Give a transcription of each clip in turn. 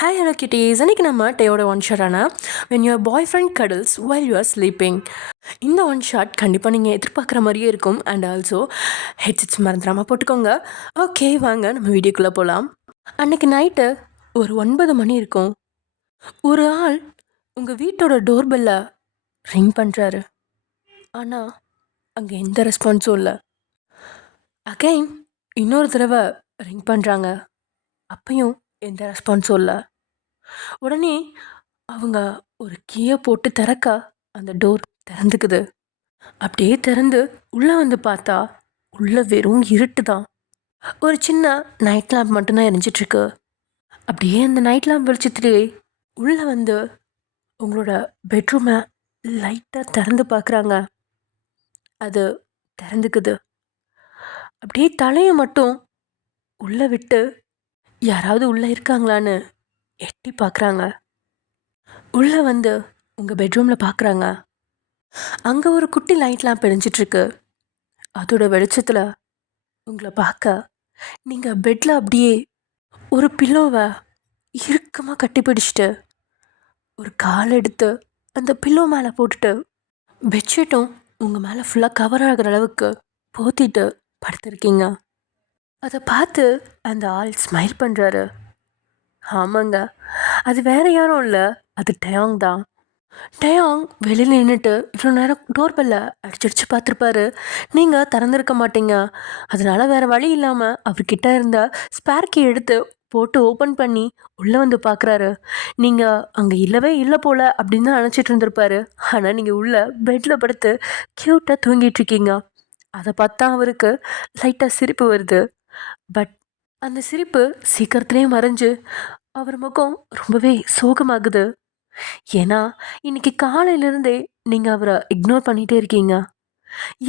Hi hello kitties. இன்னைக்கு நம்ம டேயோட ஒன் ஷாட்டான when your boyfriend cuddles while you are sleeping. இந்த ஒன் ஷாட் கண்டிப்பாக நீங்கள் எதிர்பார்க்குற மாதிரியே இருக்கும். அண்ட் ஆல்சோ ஹெட்செட்ஸ் மறந்துடாமல் போட்டுக்கோங்க. ஓகே, வாங்க நம்ம வீடியோக்குள்ளே போகலாம். அன்றைக்கி நைட்டு ஒரு 9 மணி இருக்கும். ஒரு ஆள் உங்கள் வீட்டோட டோர்பெல்லை ரிங் பண்ணுறாரு. ஆனால் அங்கே எந்த ரெஸ்பான்ஸும் இல்லை. அகைன் இன்னொரு தடவை ரிங் பண்ணுறாங்க. அப்பையும் எந்த ரெஸ்பான்ஸும் இல்லை. உடனே அவங்க ஒரு கீயை போட்டு திறக்க அந்த டோர் திறந்துக்குது. அப்படியே திறந்து உள்ளே வந்து பார்த்தா உள்ளே வெறும் இருட்டு தான். ஒரு சின்ன நைட் லேம்ப் மட்டும்தான் எரிஞ்சிட்ருக்கு. அப்படியே அந்த நைட் லேம்ப் வெளிச்சத்துலேயே உள்ளே வந்து உங்களோட பெட்ரூமை லைட்டாக திறந்து பார்க்குறாங்க. அது திறந்துக்குது. அப்படியே தலையை மட்டும் உள்ளே விட்டு யாராவது உள்ளே இருக்காங்களான்னு எட்டி பார்க்குறாங்க. உள்ளே வந்து உங்கள் பெட்ரூமில் பார்க்குறாங்க. அங்கே ஒரு குட்டி லைட் லேம்ப் எரிஞ்சிட்ருக்கு. அதோட வெளிச்சத்தில் உங்களை பார்க்க நீங்கள் பெட்டில் அப்படியே ஒரு பில்லோவை இறுக்கமாக கட்டி பிடிச்சிட்டு ஒரு கால் எடுத்து அந்த பில்லோ மேலே போட்டுட்டு பெட்ஷீட்டும் உங்கள் மேலே ஃபுல்லாக கவர் ஆகிற அளவுக்கு போத்திட்டு படுத்திருக்கீங்க. அதை பார்த்து அந்த ஆள் ஸ்மைல் பண்ணுறாரு. ஆமாங்க, அது வேற யாரும் இல்லை, அது டயாங் தான். டயாங் வெளியில் நின்றுட்டு இவ்வளோ நேரம் டோர்பெல்ல அடிச்சடிச்சு பார்த்துருப்பாரு. நீங்கள் திறந்துருக்க மாட்டீங்க. அதனால வேறு வழி இல்லாமல் அவர்கிட்ட இருந்த ஸ்பேர் கீ எடுத்து போட்டு ஓப்பன் பண்ணி உள்ளே வந்து பார்க்குறாரு. நீங்கள் அங்கே இல்லவே இல்லை போல் அப்படின்னு தான் நினச்சிட்டு இருந்திருப்பாரு. ஆனால் நீங்கள் உள்ளே பெட்டில் படுத்து க்யூட்டாக தூங்கிட்டுருக்கீங்க. அதை பார்த்தா அவருக்கு லைட்டாக சிரிப்பு வருது. பட் அந்த சிரிப்பு சீக்கிரத்துலேயே மறைஞ்சு அவர் முகம் ரொம்பவே சோகமாகுது. ஏன்னா இன்னைக்கு காலையிலேருந்தே நீங்கள் அவரை இக்னோர் பண்ணிகிட்டே இருக்கீங்க.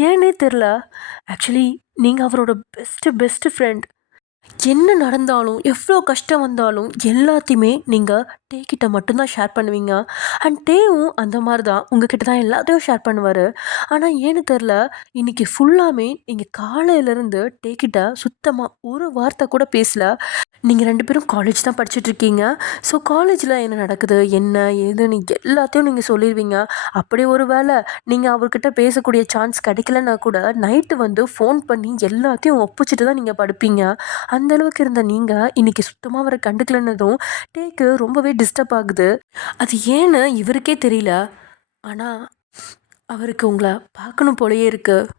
ஏன்னே தெரில. ஆக்சுவலி நீங்கள் அவரோட பெஸ்ட்டு ஃப்ரெண்ட். என்ன நடந்தாலும் எவ்வளோ கஷ்டம் வந்தாலும் எல்லாத்தையுமே நீங்கள் டேக்கிட்ட மட்டும்தான் ஷேர் பண்ணுவீங்க. அண்ட் டேவும் அந்த மாதிரி தான் உங்ககிட்ட தான் எல்லாத்தையும் ஷேர் பண்ணுவார். ஆனால் ஏன்னு தெரில, இன்றைக்கி ஃபுல்லாமே நீங்கள் காலையிலேருந்து டேக்கிட்ட சுத்தமாக ஒரு வார்த்தை கூட பேசல. நீங்கள் 2 பேரும் காலேஜ் தான் படிச்சுட்ருக்கீங்க. ஸோ காலேஜில் என்ன நடக்குது, என்ன ஏதுன்னு எல்லாத்தையும் நீங்கள் சொல்லிடுவீங்க. அப்படியே ஒரு வேளை நீங்கள் அவர்கிட்ட பேசக்கூடிய சான்ஸ் கிடைக்கலன்னா கூட நைட்டு வந்து ஃபோன் பண்ணி எல்லாத்தையும் ஒப்பிச்சிட்டு தான் நீங்கள் படுப்பீங்க. அந்தளவுக்கு இருந்த நீங்கள் இன்றைக்கி சுத்தமாக அவரை கண்டுக்கலன்னதும் டேக்கு ரொம்பவே டிஸ்டர்ப் ஆகுது. அது ஏன்னு இவருக்கே தெரியல. ஆனால் அவருக்கு உங்களை பார்க்கணும் போலயே இருக்குது.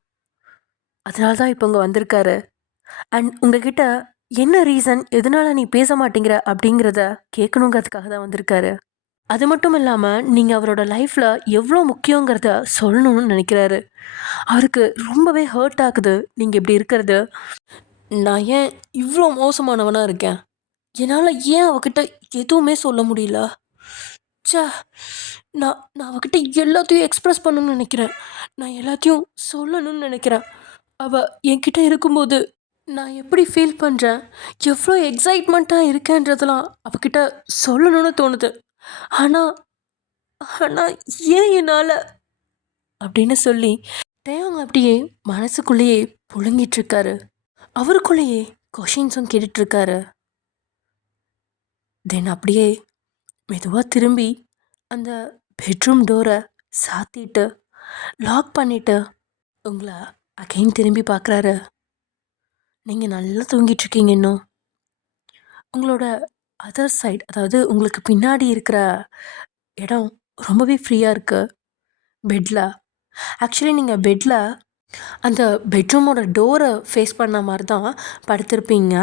அதனால தான் இப்போ இங்கே வந்திருக்காரு. அண்ட் உங்ககிட்ட என்ன ரீசன், எதனால நீ பேச மாட்டேங்கிற அப்படிங்கிறத கேட்கணுங்கிறதுக்காக தான் வந்திருக்காரு. அது மட்டும் இல்லாமல் நீங்கள் அவரோட லைஃப்பில் எவ்வளோ முக்கியங்கிறத சொல்லணும்னு நினைக்கிறாரு. அவருக்கு ரொம்பவே ஹர்ட் ஆகுது நீங்கள் இப்படி இருக்கிறது. நான் ஏன் இவ்வளோ மோசமானவனாக இருக்கேன்? என்னால் ஏன் அவகிட்ட எதுவுமே சொல்ல முடியல? ச்சே, நான் நான் அவகிட்ட எல்லாத்தையும் எக்ஸ்ப்ரெஸ் பண்ணணும்னு நினைக்கிறேன். நான் எல்லாத்தையும் சொல்லணும்னு நினைக்கிறேன். அவள் என்கிட்ட இருக்கும்போது நான் எப்படி ஃபீல் பண்ணுறேன், எவ்வளோ எக்ஸைட்மெண்ட்டாக இருக்கேன்றதெல்லாம் அவகிட்ட சொல்லணும்னு தோணுது. ஆனால் ஆனால் ஏன் என்னால் அப்படின்னு சொல்லி டேயோங் அப்படியே மனசுக்குள்ளேயே புழுங்கிட்டுருக்காரு. அவருக்குள்ளேயே கொஷின்ஸும் கேட்டுட்ருக்காரு. தென் அப்படியே மெதுவாக திரும்பி அந்த பெட்ரூம் டோரை சாத்திட்டு லாக் பண்ணிவிட்டு உங்களை அகைன் திரும்பி பார்க்குறாரு. நீங்கள் நல்லா தூங்கிட்டுருக்கீங்க. இன்னும் உங்களோட அதர் சைட், அதாவது உங்களுக்கு பின்னாடி இருக்கிற இடம் ரொம்பவே ஃப்ரீயாக இருக்குது பெட்டில். ஆக்சுவலி நீங்கள் பெட்டில் அந்த பெட்ரூமோட டோரை ஃபேஸ் பண்ண மாதிரி தான் படுத்திருப்பீங்க.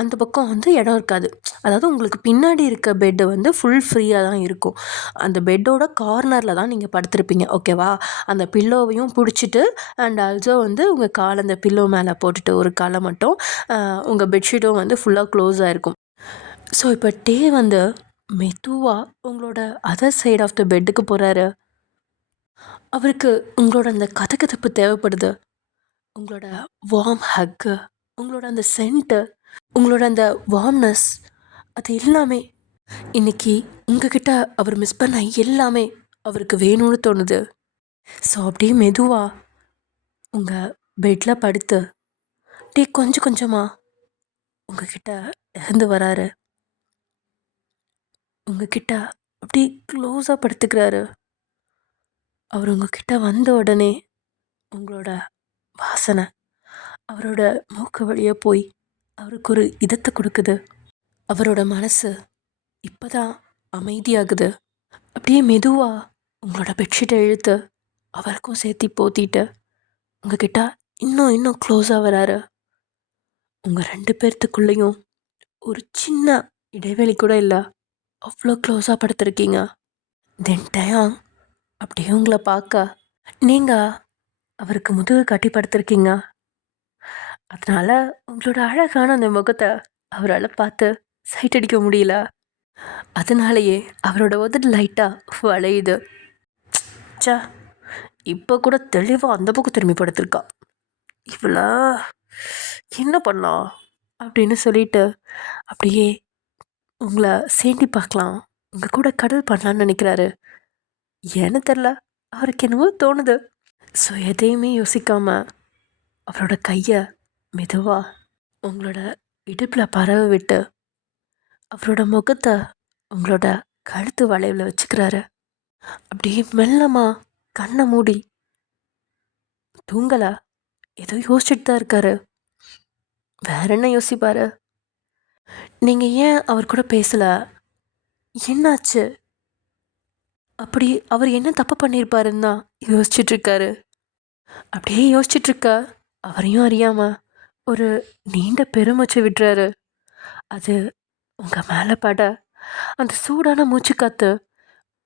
அந்த பக்கம் வந்து இடம் இருக்காது. அதாவது உங்களுக்கு பின்னாடி இருக்க பெட்டு வந்து ஃபுல் ஃப்ரீயாக தான் இருக்கும். அந்த பெட்டோட கார்னரில் தான் நீங்கள் படுத்திருப்பீங்க, ஓகேவா? அந்த பில்லோவையும் பிடிச்சிட்டு அண்ட் ஆல்சோ வந்து உங்கள் காலை அந்த பில்லோ மேலே போட்டுட்டு ஒரு காலை மட்டும் உங்கள் பெட்ஷீட்டும் வந்து ஃபுல்லாக க்ளோஸ் ஆகிருக்கும். ஸோ இப்போ டே வந்து மெதுவாக உங்களோட அதர் சைட் ஆஃப் த பெட்டுக்கு போகிறாரு. அவருக்கு உங்களோட அந்த கதகதப்பு தேவைப்படுது. உங்களோட வார்ம் ஹக்கு, உங்களோட அந்த சென்ட்டு, உங்களோட அந்த வார்ம்னஸ், அது எல்லாமே இன்றைக்கி உங்ககிட்ட அவர் மிஸ் பண்ண எல்லாமே அவருக்கு வேணும்னு தோணுது. ஸோ அப்படியே மெதுவாக உங்கள் பெட்டில் படுத்து டே கொஞ்சம் கொஞ்சமாக உங்ககிட்ட இறந்து வராரு. உங்ககிட்ட அப்படியே க்ளோஸாக படுத்துக்கிறாரு. அவர் உங்ககிட்ட வந்த உடனே உங்களோட வாசனை அவரோட மூக்கு வழியாக போய் அவருக்கு ஒரு இதத்தை கொடுக்குது. அவரோட மனசு இப்போதான் அமைதியாகுது. அப்படியே மெதுவாக உங்களோட பெட்ஷீட்டை இழுத்து அவருக்கும் சேர்த்து போத்திட்டு உங்ககிட்ட இன்னும் இன்னும் க்ளோஸாக வராரு. உங்கள் 2 பேர்த்துக்குள்ளேயும் ஒரு சின்ன இடைவெளி கூட இல்லை. அவ்வளோ க்ளோஸாக படுத்திருக்கீங்க. தென் டயாங் அப்படியே உங்களை பார்க்க நீங்கள் அவருக்கு முதுகு கட்டி படுத்திருக்கீங்க. அதனால் உங்களோட அழகான அந்த முகத்தை அவரால் பார்த்து சைட் அடிக்க முடியல. அதனாலேயே அவரோட உதடு லைட்டாக வளையுது. சா, இப்போ கூட தெளிவாக அந்த பக்கம் திரும்பி படுத்திருக்கா. இவ்வளோ என்ன பண்ணா அப்படின்னு சொல்லிட்டு அப்படியே உங்களை சேண்டி பார்க்கலாம், உங்கள் கூட கடல் பண்ணலான்னு நினைக்கிறாரு. ஏன்னு தெரில, அவருக்கு என்னவோ தோணுது. ஸோ எதையுமே யோசிக்காமல் அவரோட கையை மெதுவாக உங்களோட இடுப்பில் பரவ விட்டு அவரோட முகத்தை உங்களோட கழுத்து வளைவில் வச்சுக்கிறாரு. அப்படியே மெல்லமாக கண்ணை மூடி தூங்கலை, ஏதோ யோசிச்சுட்டு தான் இருக்காரு. வேற என்ன யோசிப்பாரு? நீங்கள் ஏன் அவர் கூட பேசலை, என்னாச்சு, அப்படி அவர் என்ன தப்பு பண்ணியிருப்பாருன்னு தான் யோசிச்சுட்ருக்காரு. அப்படியே யோசிச்சுட்ருக்க அவரையும் அறியாமல் ஒரு நீண்ட பெருமூச்சு விட்டுறாரு. அது உங்கள் மேலே பட அந்த சூடான மூச்சு காற்று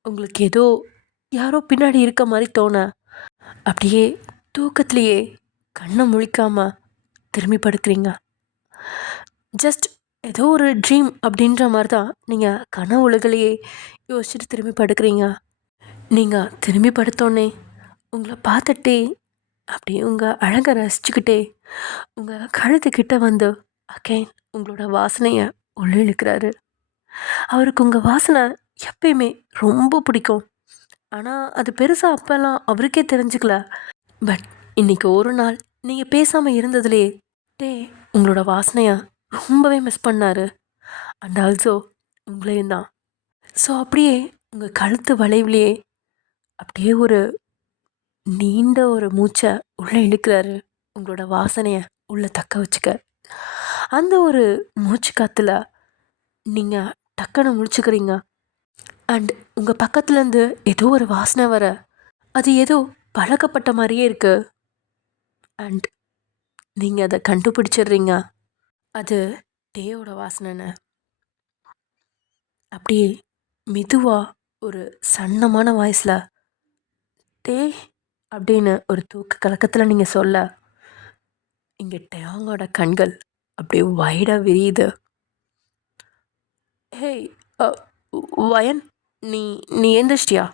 உங்களுக்கு ஏதோ யாரோ பின்னாடி இருக்க மாதிரி தோண அப்படியே தூக்கத்துலேயே கண்ணை முழிக்காமல் திரும்பி படுக்கிறீங்க. ஜஸ்ட் ஏதோ ஒரு ட்ரீம் அப்படின்ற மாதிரி தான் நீங்கள் கனவு உலகிலேயே யோசிச்சுட்டு திரும்பி படுக்கிறீங்க. நீங்கள் திரும்பி படுத்தோன்னே உங்களை பார்த்துட்டே அப்படியே உங்கள் அழகை ரசிச்சுக்கிட்டே உங்கள் கழுத்துக்கிட்ட வந்து அகைன் உங்களோட வாசனையை உள்ளே இழுக்கிறாரு. அவருக்கு உங்கள் வாசனை எப்பயுமே ரொம்ப பிடிக்கும். ஆனால் அது பெருசாக அப்போல்லாம் அவருக்கே தெரிஞ்சுக்கல. பட் இன்றைக்கி ஒரு நாள் நீங்கள் பேசாமல் இருந்ததுலே உங்களோட வாசனையை ரொம்பவே மிஸ் பண்ணார். அண்ட் ஆல்சோ உங்களையும் தான். ஸோ அப்படியே உங்கள் கழுத்து வளைவுலேயே அப்படியே ஒரு நீண்ட ஒரு மூச்சை உள்ளே இழுக்கிறாரு, உங்களோட வாசனையை உள்ளே தக்க வச்சுக்க. அந்த ஒரு மூச்சு காற்றுல நீங்கள் டக்குன்னு முழிச்சுக்கிறீங்க. அண்ட் உங்கள் பக்கத்துலேருந்து ஏதோ ஒரு வாசனை வர, அது ஏதோ பழக்கப்பட்ட மாதிரியே இருக்குது. அண்ட் நீங்கள் அதை கண்டுபிடிச்சிடுறீங்க, அது டேயோட வாசனைன்னு. அப்படியே மெதுவாக ஒரு சன்னமான வாய்ஸில் டே அப்படின்னு ஒரு தூக்க கலக்கத்தில் நீங்கள் சொல்ல, இங்கே டேயாங்கோட கண்கள் அப்படியே வைடாக விரியுது. ஹேய் வயன், நீ நீ எந்திரிச்சிட்டியா?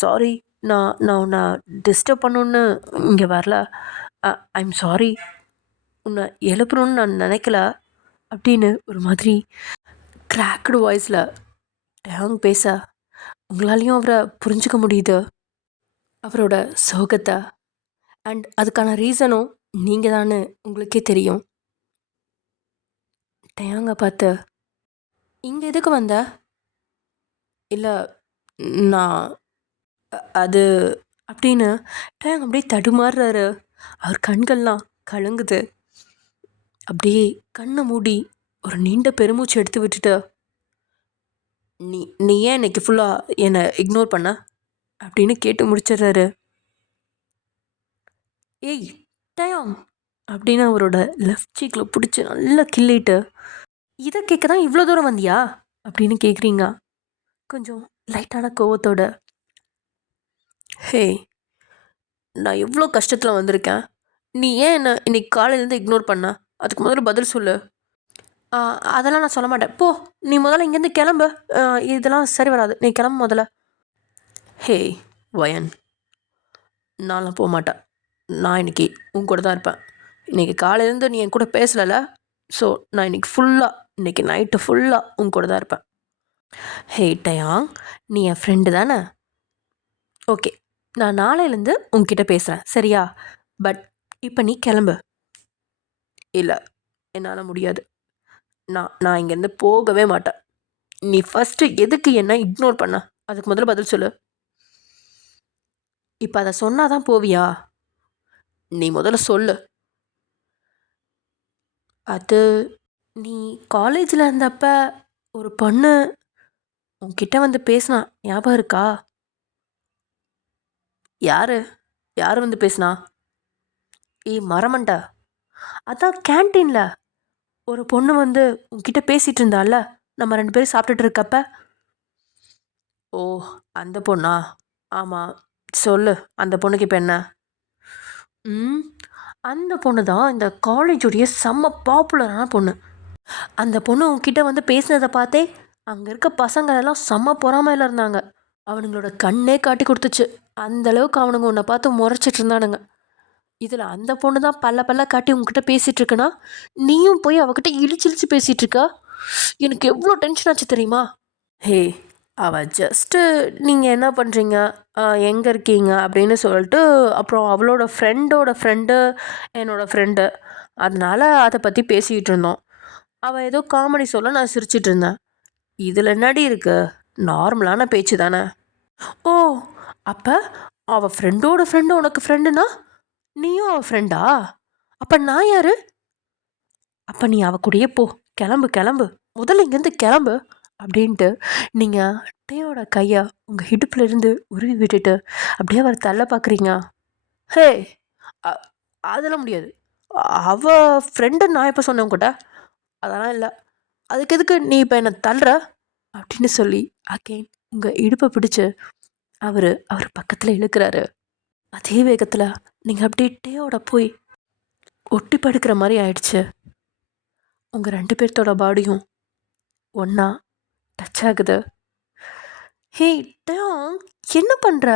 சாரி, நான் உன்னை டிஸ்டர்ப் பண்ணணுன்னு இங்கே வரல. ஐம் சாரி, உன்னை எழுப்பணும்னு நான் நினைக்கல அப்படின்னு ஒரு மாதிரி கிராக்டு வாய்ஸில் டேயாங் பேச உங்களாலையும் அவரை புரிஞ்சுக்க முடியுது, அவரோட சோகத்தை. அண்ட் அதுக்கான ரீசனும் நீங்கள் தானே உங்களுக்கே தெரியும். டேயாங்கை பார்த்து, இங்கே எதுக்கு வந்த? இல்லை நான் அது அப்படின்னு டேயாங் அப்படியே தடுமாறுறாரு. அவர் கண்கள்லாம் கலங்குது. அப்படியே கண்ணை மூடி ஒரு நீண்ட பெருமூச்சு எடுத்து விட்டுட்டு, நீ நீ ஏன் இன்னைக்கு ஃபுல்லாக என்னை இக்னோர் பண்ண அப்படின்னு கேட்டு முடிச்சிடுறாரு. ஏய் டயாங் அப்படின்னு அவரோட லெஃப்ட் சீக்கில் பிடிச்சி நல்லா கிள்ளிட்டு, இதை கேட்க தான் இவ்வளோ தூரம் வந்தியா அப்படின்னு கேட்குறீங்க கொஞ்சம் லைட்டான கோவத்தோட. ஹே, நான் எவ்வளோ கஷ்டத்தில் வந்திருக்கேன், நீ ஏன் என்னை இன்னைக்கு காலையிலேருந்து இக்னோர் பண்ண? அதுக்கு முதல்ல பதில் சொல்லு. அதெல்லாம் நான் சொல்ல மாட்டேன், போ நீ முதல்ல இங்கேருந்து கிளம்பு, இதெல்லாம் சரி வராது, நீ கிளம்பு முதல்ல. ஹே வயன், நான்லாம் போக மாட்டேன், நான் இன்னைக்கு உன் கூட தான் இருப்பேன். இன்றைக்கி காலையிலேருந்து நீ என் கூட பேசலைல, ஸோ நான் இன்னைக்கு நைட்டு ஃபுல்லாக உன் கூட தான் இருப்பேன். ஹே டயாங், நீ என் ஃப்ரெண்டு தானே? ஓகே, நான் நாளையிலேருந்து உன்கிட்ட பேசுகிறேன் சரியா? பட் இப்போ நீ கிளம்பு. இல்லை, என்னால் முடியாது, நான் இங்கேருந்து போகவே மாட்டேன். நீ ஃபஸ்ட்டு எதுக்கு என்ன இக்னோர் பண்ண? அதுக்கு முதல்ல பதில் சொல்லு. இப்போ அதை சொன்னாதான் போவியா? நீ முதல்ல சொல்லு. அது நீ காலேஜில் இருந்தப்ப ஒரு பொண்ணு உன்கிட்ட வந்து பேசினா, ஞாபகம் இருக்கா? யாரு யார் வந்து பேசினா? மரமண்டா, அதான் கேன்டீனில் ஒரு பொண்ணு வந்து உன்கிட்ட பேசிகிட்டு இருந்தால, நம்ம 2 பேரும் சாப்பிட்டுட்டு இருக்கப்ப. ஓ, அந்த பொண்ணா? ஆமாம், சொல்லு. அந்த பொண்ணுக்கு இப்போ என்ன? அந்த பொண்ணு தான் இந்த காலேஜுடைய செம்ம பாப்புலரான பொண்ணு. அந்த பொண்ணு உன்கிட்ட வந்து பேசினதை பார்த்தே அங்கே இருக்க பசங்க எல்லாம் செம்ம பொறாமையில் இருந்தாங்க. அவனுங்களோட கண்ணே காட்டி கொடுத்துச்சு. அந்தளவுக்கு அவனுங்க உன்னை பார்த்து முறைச்சிட்டு இருந்தானுங்க. இதில் அந்த பொண்ணு தான் பல்ல பல்ல காட்டி உங்ககிட்ட பேசிகிட்டு இருக்குன்னா, நீயும் போய் அவகிட்ட இழிச்சு பேசிகிட்டு இருக்கா. எனக்கு எவ்வளோ டென்ஷன் ஆச்சு தெரியுமா? ஹே, அவள் ஜஸ்ட்டு நீங்கள் என்ன பண்ணுறீங்க, எங்கே இருக்கீங்க அப்படின்னு சொல்லிட்டு, அப்புறம் அவளோட ஃப்ரெண்டோட ஃப்ரெண்டு என்னோடய ஃப்ரெண்டு, அதனால் அதை பற்றி பேசிக்கிட்டு இருந்தோம். அவள் ஏதோ காமெடி சொல்ல நான் சிரிச்சிட்டு இருந்தேன். இதில் என்னடி இருக்கு? நார்மலான பேச்சு தானே. ஓ, அப்போ அவள் ஃப்ரெண்டோட ஃப்ரெண்டு உனக்கு ஃப்ரெண்டுனா நீயும் அவள் ஃப்ரெண்டா? அப்போ நான் யாரு? அப்போ நீ அவ கூடயே போ, கிளம்பு கிளம்பு, முதல்ல இங்கேருந்து கிளம்பு அப்படின்ட்டு நீங்கள் டேயோட கையை உங்கள் இடுப்புலேருந்து உருவி விட்டுட்டு அப்படியே அவர் தள்ள பார்க்குறீங்க. ஹே, அதெல்லாம் முடியாது. அவள் ஃப்ரெண்டு நான் எப்போ சொன்னேன் கூட? அதெல்லாம் இல்லை. அதுக்கு எதுக்கு நீ இப்போ என்னை தள்ளுற அப்படின்னு சொல்லி அகெயின் உங்கள் இடுப்பை பிடிச்சி அவர் பக்கத்தில் இழுக்கிறாரு. அதே வேகத்தில் நீங்கள் அப்படியே டேயோட போய் ஒட்டி படுக்கிற மாதிரி ஆயிடுச்சு. உங்கள் 2 பேர்த்தோட பாடியும் ஒன்றா டச் ஆகுது. ஹே டேங், என்ன பண்ணுற?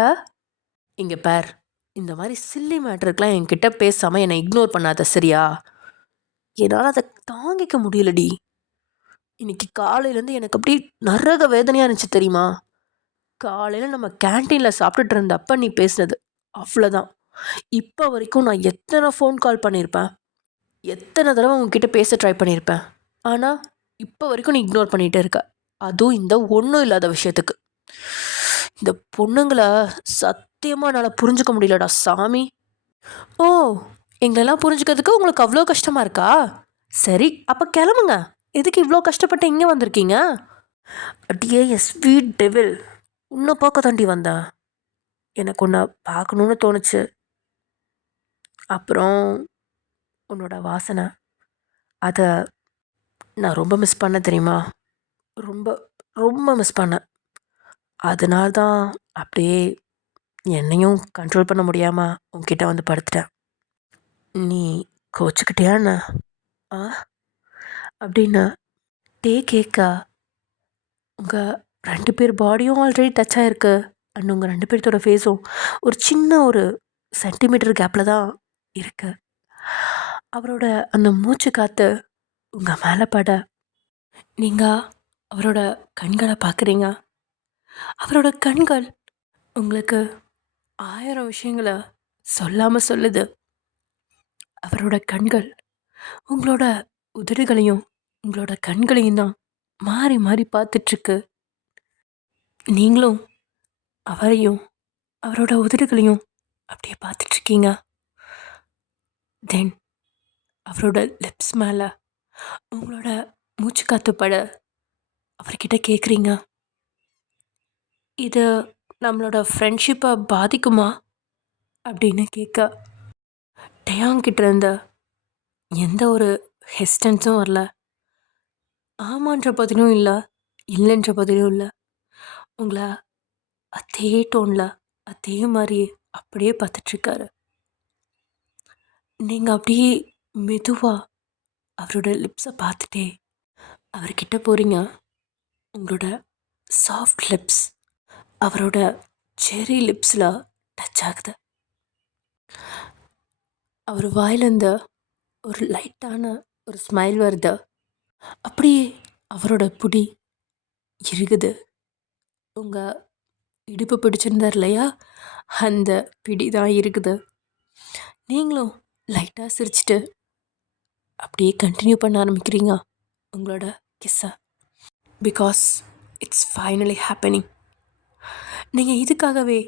இங்கே பார், இந்த மாதிரி சில்லி மேட்ருக்கெலாம் என்கிட்ட பேசாமல் என்னை இக்னோர் பண்ணாத, சரியா? என்னால் அதை தாங்கிக்க முடியலடி. இன்னைக்கு காலையிலேருந்து எனக்கு அப்படி நரக வேதனையாக இருந்துச்சு தெரியுமா? காலையில் நம்ம கேன்டீனில் சாப்பிட்டுட்டு இருந்தப்ப நீ பேசுனது அவ்வளோதான். இப்போ வரைக்கும் நான் எத்தனை ஃபோன் கால் பண்ணியிருப்பேன், எத்தனை தடவை உங்ககிட்ட பேச ட்ரை பண்ணியிருப்பேன். ஆனால் இப்போ வரைக்கும் நீ இக்னோர் பண்ணிகிட்டே இருக்க. அதுவும் இந்த ஒன்றும் இல்லாத விஷயத்துக்கு. இந்த பொண்ணுங்களை சத்தியமாக என்னால் புரிஞ்சுக்க முடியலடா சாமி. ஓ, எங்களெல்லாம் புரிஞ்சுக்கிறதுக்கு உங்களுக்கு அவ்வளோ கஷ்டமாக இருக்கா? சரி, அப்போ கிளம்புங்க. எதுக்கு இவ்வளோ கஷ்டப்பட்டு இங்கே வந்திருக்கீங்க? அடியே என் ஸ்வீட் டெவில், உன்னை பார்க்க தாண்டி வந்தேன். எனக்கு உன்னை பார்க்கணுன்னு தோணுச்சு. அப்புறம் உன்னோட வாசனை, அதை நான் ரொம்ப மிஸ் பண்ண தெரியுமா? ரொம்ப ரொம்ப மிஸ் பண்ணேன். அதனால தான் அப்படியே என்னையும் கண்ட்ரோல் பண்ண முடியாமல் உன்கிட்ட வந்து படுத்துட்டேன். நீ கோச்சுக்கிட்டியா என்ன? ஆ அப்படின்னு டே கேட்க உங்கள் 2 பேர் பாடியும் ஆல்ரெடி டச் ஆகிருக்கு. அண்ட் உங்கள் 2 பேர்த்தோட ஃபேஸும் ஒரு சின்ன ஒரு சென்டிமீட்டர் கேப்பில் தான் இருக்கு. அவரோட அந்த மூச்சு காற்று உங்கள் மேலே பட நீங்கள் அவரோட கண்களை பார்க்குறீங்க. அவரோட கண்கள் உங்களுக்கு 1000 விஷயங்களை சொல்லாமல் சொல்லுது. அவரோட கண்கள் உங்களோட உதடுகளையும் உங்களோட கண்களையும் தான் மாறி மாறி பார்த்துட்ருக்கு. நீங்களும் அவரையும் அவரோட உதடுகளையும் அப்படியே பார்த்துட்ருக்கீங்க. தென் அவரோட லிப்ஸ் மேலே உங்களோட மூச்சு காற்று பட அவர்கிட்ட கேட்குறீங்க, இது நம்மளோட ஃப்ரெண்ட்ஷிப்பை பாதிக்குமா அப்படின்னு கேட்க டேயாங்கிட்ட இருந்த எந்த ஒரு ஹெஸ்டன்ஸும் வரல. ஆமான்ற பதிலும் இல்லை, இல்லைன்ற பதிலும் இல்லை. உங்களை அதே டோனில் அதே மாதிரி அப்படியே பார்த்துட்ருக்காரு. நீங்கள் அப்படியே மெதுவாக அவரோட லிப்ஸை பார்த்துட்டே அவர்கிட்ட போகிறீங்க. உங்களோட சாஃப்ட் லிப்ஸ் அவரோட செரி லிப்ஸில் டச் ஆகுது. அவர் வாயிலேருந்து ஒரு லைட்டான ஒரு ஸ்மைல் வருது. அப்படியே அவரோட பிடி இறுகுது. உங்கள் இடுப்பு பிடிச்சிருந்தார் இல்லையா, அந்த பிடி தான் இருக்குது. நீங்களும் லைட்டாக சிரிச்சிட்டு அப்படியே கண்டினியூ பண்ண ஆரம்பிக்கிறீங்க உங்களோட கிஸ்ஸை. Because it's finally happening. நீங்கள் இதுக்காகவே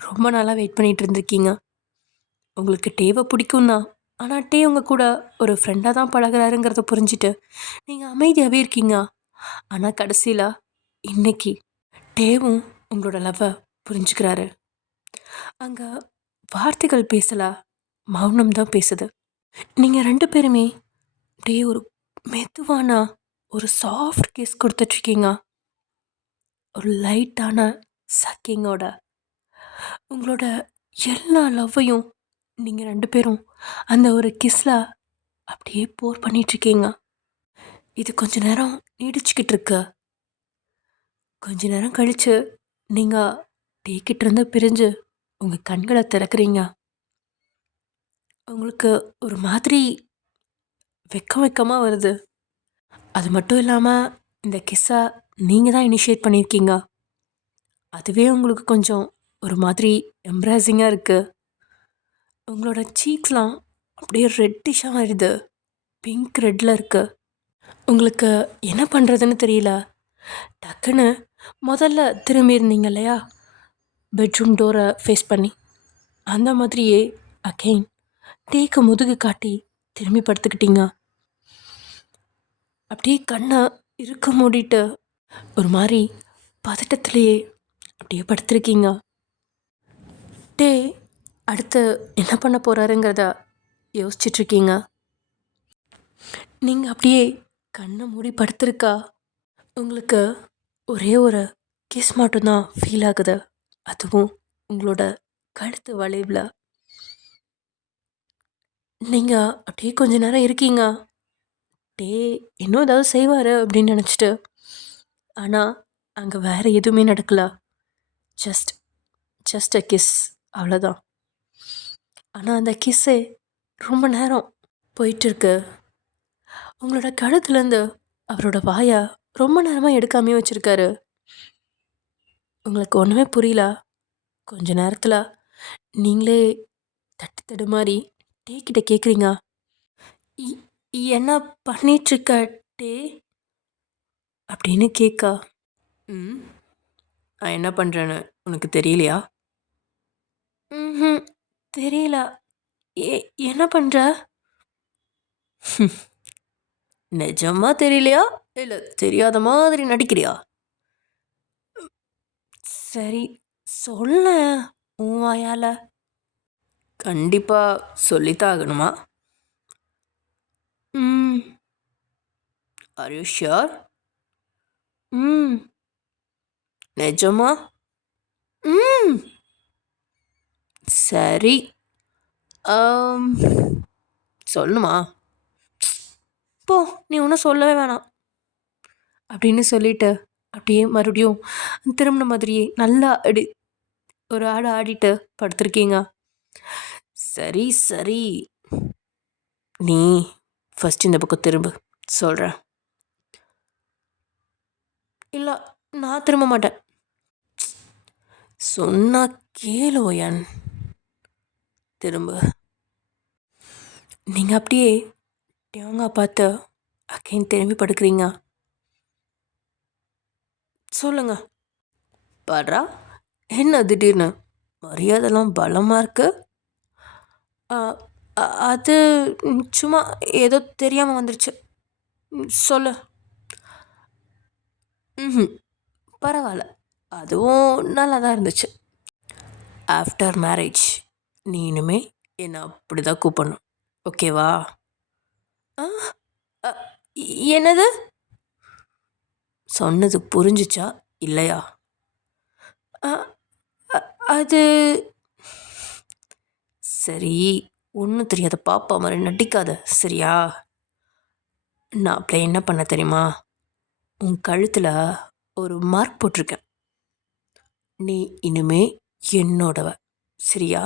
ரொம்ப நாளாக வெயிட் பண்ணிகிட்டு இருந்திருக்கீங்க. உங்களுக்கு டேவை பிடிக்கும் தான், ஆனால் டே உங்கள் கூட ஒரு ஃப்ரெண்டாக தான் பழகுறாருங்கிறத புரிஞ்சுட்டு நீங்கள் அமைதியாகவே இருக்கீங்க. ஆனால் கடைசியில் இன்னைக்கு டேவும் உங்களோட லவ்வை புரிஞ்சுக்கிறாரு. அங்கே வார்த்தைகள் பேசல, மௌனம் தான் பேசுது. நீங்கள் 2 பேருமே டே ஒரு மெதுவான ஒரு சாஃப்ட் கிஸ் கொடுத்துட்ருக்கீங்க. ஒரு லைட்டான சக்கிங்கோட உங்களோட எல்லா லவ்வையும் நீங்கள் 2 பேரும் அந்த ஒரு கிஸ்ல அப்படியே போர் பண்ணிகிட்ருக்கீங்க. இது கொஞ்ச நேரம் நீடிச்சுக்கிட்டு இருக்கு. கொஞ்ச நேரம் கழித்து நீங்கள் டேக்கிட்டேருந்து பிரிஞ்சு உங்கள் கண்களை திறக்கிறீங்க. உங்களுக்கு ஒரு மாதிரி வெக்கமாக வருது. அது மட்டும் இல்லாமல் இந்த கிஸ்ஸை நீங்கள் தான் இனிஷியேட் பண்ணியிருக்கீங்க. அதுவே உங்களுக்கு கொஞ்சம் ஒரு மாதிரி எம்ப்ராசிங்காக இருக்குது. உங்களோட சீக்ஸ்லாம் அப்படியே ரெட்டிஷாக வருது, பிங்க் ரெட்டில் இருக்குது. உங்களுக்கு என்ன பண்ணுறதுன்னு தெரியல. டக்குன்னு முதல்ல திரும்பி இருந்தீங்க இல்லையா, பெட்ரூம் டோரை ஃபேஸ் பண்ணி, அந்த மாதிரியே அகெயின் டேக்கு முதுகு காட்டி திரும்பி படுத்துக்கிட்டீங்க. அப்படியே கண்ணை இருக்க மூடிட்டு ஒரு மாதிரி பதட்டத்திலேயே அப்படியே படுத்திருக்கீங்க. டே அடுத்து என்ன பண்ண போகிறாருங்கிறத யோசிச்சிட்ருக்கீங்க. நீங்கள் அப்படியே கண்ணை மூடி படுத்திருக்கா உங்களுக்கு ஒரே ஒரு கிஸ் மட்டும்தான் ஃபீல் ஆகுது. அதுவும் உங்களோட கழுத்து வளைவில். நீங்கள் அப்படியே கொஞ்ச நேரம் இருக்கீங்க. டே இன்னும் ஏதாவது செய்வார் அப்படின்னு நினச்சிட்டு. ஆனால் அங்கே வேறு எதுவுமே நடக்கல. ஜஸ்ட் அ கிஸ், அவ்வளோதான். ஆனால் அந்த கிஸ்ஸே ரொம்ப நேரம் போயிட்டுருக்கு. உங்களோட கழுத்துலேருந்து அவரோட வாயை ரொம்ப நேரமாக எடுக்காமே வச்சுருக்காரு. உங்களுக்கு ஒன்றுமே புரியல. கொஞ்ச நேரத்தில் நீங்களே தடுமாறி டேக்கிட்ட கேட்குறீங்க, என்ன பண்ணிகிட்ருக்க டே அப்படின்னு கேட்க. நான் என்ன பண்ணுறேன்னு உனக்கு தெரியலையா? ம், தெரியல. என்ன பண்ணுற? நிஜமா தெரியலையா, இல்லை தெரியாத மாதிரி நடிக்கிறியா? சரி சொல்ல, உன் வாயால. கண்டிப்பாக சொல்லித்தான் ஆகணுமா? Are you sure? நிஜமா? சரி, சொல்லுமா? போ, நீ ஒன்றும் சொல்லவே வேணாம் அப்படின்னு சொல்லிட்டு அப்படியே மறுபடியும் திரும்பின மாதிரியே நல்லா ஒரு ஆடு ஆடிட்டு படுத்திருக்கீங்க. சரி சரி, நீ ஃபஸ்ட் இந்த பக்கம் திரும்ப சொல்கிறேன். இல்லை, நான் திரும்ப மாட்டேன். சொன்னா கேளு ஓயன், திரும்ப. நீங்கள் அப்படியே தேங்காய் பார்த்து அகைன் திரும்பி படுக்கிறீங்க. சொல்லுங்க. பாரா, என்ன திடீர்னு மரியாதைலாம் பலமாக இருக்கு? அது சும்மா ஏதோ தெரியாமல் வந்துருச்சு. சொல்லு. பரவாயில்ல, அதுவும் நல்லா தான் இருந்துச்சு. ஆஃப்டர் மேரேஜ் நீ இனிமே என்னை அப்படி தான் கூப்பிடணும், ஓகேவா? என்னது? சொன்னது புரிஞ்சிச்சா இல்லையா? அது சரி, ஒன்றும் தெரியாத பாப்பா மாதிரி நடிக்காத, சரியா? நான் அப்படியே என்ன பண்ண தெரியுமா, உன் கழுத்தில் ஒரு மார்க் போட்டிருக்கேன். நீ இனிமே என்னோடவ, சரியா?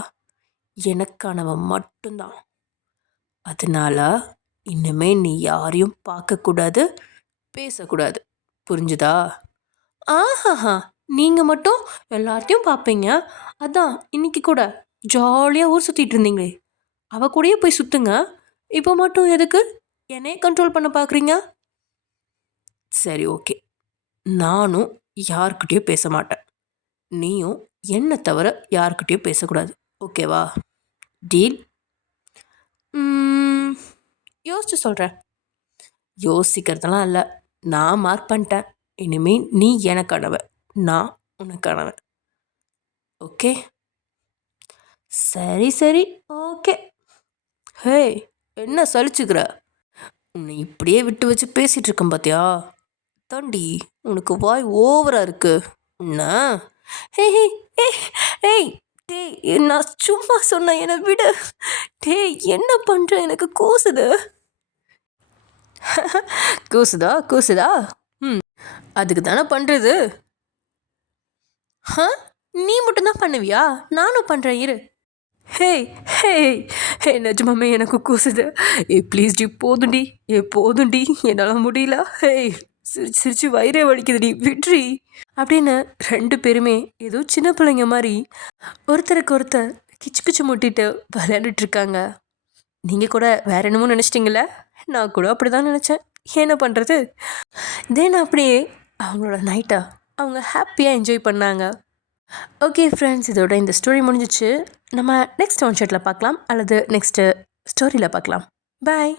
எனக்கானவ மட்டும்தான். அதனால இனிமே நீ யாரையும் பார்க்கக்கூடாது, பேசக்கூடாது, புரிஞ்சுதா? ஆஹாஹா, நீங்கள் மட்டும் எல்லாத்தையும் பார்ப்பீங்க. அதான் இன்னைக்கு கூட ஜாலியாக ஊர் சுற்றிட்டு இருந்தீங்களே, அவ கூடயே போய் சுற்றுங்க. இப்போ மட்டும் எதுக்கு என்னையே கண்ட்ரோல் பண்ண பார்க்குறீங்க? சரி ஓகே, நானும் யார்கிட்டயும் பேச மாட்டேன். நீயும் என்ன தவிர யார்கிட்டயும் பேசக்கூடாது. ஓகேவா? டீல்? யோசிச்சு சொல்கிறேன். யோசிக்கிறதெல்லாம் இல்லை. நான் மார்க் பண்ணிட்டேன். இனிமேல் நீ எனக்கானவ, நான் உனக்கானவன். ஓகே? சரி சரி, ஓகே. ஹே, என்ன சலிச்சுக்கிற? உன்னை இப்படியே விட்டு வச்சு பேசிகிட்டு இருக்கேன் பார்த்தியா? தாண்டி உனக்கு வாய் ஓவராக இருக்கு. உன்ன ஹே ஹே ஏ ஏய் டேய், நான் சும்மா சொன்னேன், என்னை விடு. டேய், என்ன பண்ணுற? எனக்கு கூசுது. கூசுதா கூசுதா? அதுக்கு தானே பண்ணுறது. நீ மட்டும்தான் பண்ணுவியா? நானும் பண்ணுறேன், இரு. ஹே ஹே ஹே, நிஜமாமே எனக்கு கூசுது. ப்ளீஸ் டி, போதுண்டி, போதுண்டி, என்னால் முடியல. ஹே, சிரிச்சு சிரிச்சு வயிறே வலிக்குதுடி, விட்ரி அப்படின்னு 2 பேருமே ஏதோ சின்ன பிள்ளைங்க மாதிரி ஒருத்தருக்கு ஒருத்தர் கிச்சு கிச்சு முட்டிட்டு விளையாண்டுட்ருக்காங்க. நீங்கள் கூட வேற என்னமோ நினச்சிட்டிங்கள? நான் கூட அப்படி தான் நினச்சேன். என்ன பண்ணுறது? தென் அப்படியே அவங்களோட நைட்டை அவங்க ஹாப்பியாக என்ஜாய் பண்ணாங்க. ஓகே ஃப்ரெண்ட்ஸ், இதோட இந்த ஸ்டோரி முடிஞ்சிச்சு. நம்ம நெக்ஸ்ட் ஒன் ஷாட்டில் பார்க்கலாம், அல்லது நெக்ஸ்ட்டு ஸ்டோரியில் பார்க்கலாம். பாய்.